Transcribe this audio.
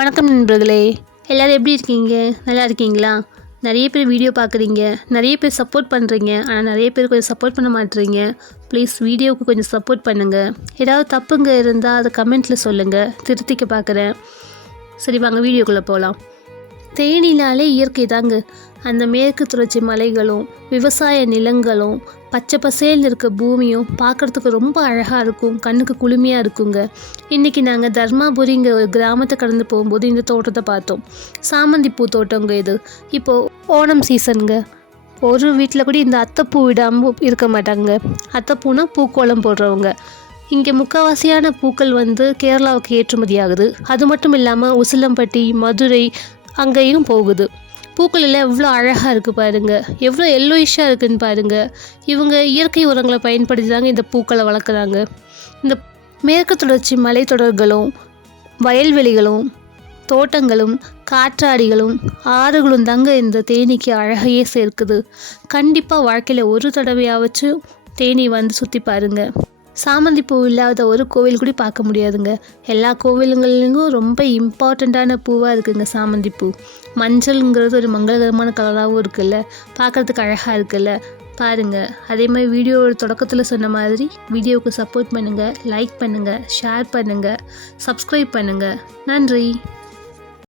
வணக்கம் நண்பர்களே. எல்லோரும் எப்படி இருக்கீங்க? நல்லா இருக்கீங்களா? நிறைய பேர் வீடியோ பார்க்குறீங்க. நிறைய பேர் சப்போர்ட் பண்ணுறீங்க ஆனால் நிறைய பேர் கொஞ்சம் சப்போர்ட் பண்ண மாட்டேறீங்க ப்ளீஸ் வீடியோவுக்கு கொஞ்சம் சப்போர்ட் பண்ணுங்கள் ஏதாவது தப்புங்க இருந்தால் அதை கமெண்ட்டில் சொல்லுங்கள் திருத்திக்க பார்க்குறேன். சரி வாங்க வீடியோக்குள்ளே போகலாம் தேனினாலே இயற்கை தாங்க. அந்த மேற்கு தொடர்ச்சி மலைகளும் விவசாய நிலங்களும் பச்சை பசேல்னு இருக்க பூமியும் பார்க்குறதுக்கு ரொம்ப அழகாக இருக்கும் கண்ணுக்கு குளுமையாக இருக்குங்க. இன்றைக்கி நாங்கள் தர்மாபுரிங்கிற ஒரு கிராமத்தை கடந்து போகும்போது இந்த தோட்டத்தை பார்த்தோம். சாமந்தி பூ தோட்டங்க இது. இப்போது ஓணம் சீசனுங்க. ஒரு வீட்டில் கூட இந்த அத்தைப்பூ விடாமல் இருக்க மாட்டாங்க. அத்தைப்பூனா பூக்கோளம் போடுறவங்க. இங்கே முக்கால்வாசியான பூக்கள் வந்து கேரளாவுக்கு ஏற்றுமதி ஆகுது. அது மட்டும் இல்லாமல் உசிலம்பட்டி மதுரை அங்கேயும் போகுது. பூக்கள் எல்லாம் எவ்வளோ அழகாக இருக்குது பாருங்கள் எவ்வளோ எல்லோயிஷாக இருக்குதுன்னு பாருங்கள் இவங்க இயற்கை உரங்களை பயன்படுத்தி தாங்க இந்த பூக்களை வளர்க்குறாங்க. இந்த மேற்கு தொடர்ச்சி மலைத்தொடர்களும் வயல்வெளிகளும் தோட்டங்களும் காற்றாடிகளும் ஆறுகளும் தாங்க இந்த தேனீக்கு அழகையே சேர்க்குது. கண்டிப்பாக வாழ்க்கையில் ஒரு தடவையாவச்சும் தேனி வந்து சுற்றி பாருங்கள் சாமந்தி பூ இல்லாத ஒரு கோவில் கூட பார்க்க முடியாதுங்க. எல்லா கோவிலுங்களிலும் ரொம்ப இம்பார்ட்டண்ட்டான பூவாக இருக்குதுங்க சாமந்தி பூ. மஞ்சள்ங்கிறது ஒரு மங்களகரமான கலராகவும் இருக்குல்ல. பார்க்குறதுக்கு அழகாக இருக்குல்ல. பாருங்கள் அதே மாதிரி வீடியோவோட தொடக்கத்தில் சொன்ன மாதிரி வீடியோவுக்கு சப்போர்ட் பண்ணுங்கள் லைக் பண்ணுங்கள் ஷேர் பண்ணுங்கள் சப்ஸ்கிரைப் பண்ணுங்கள் நன்றி.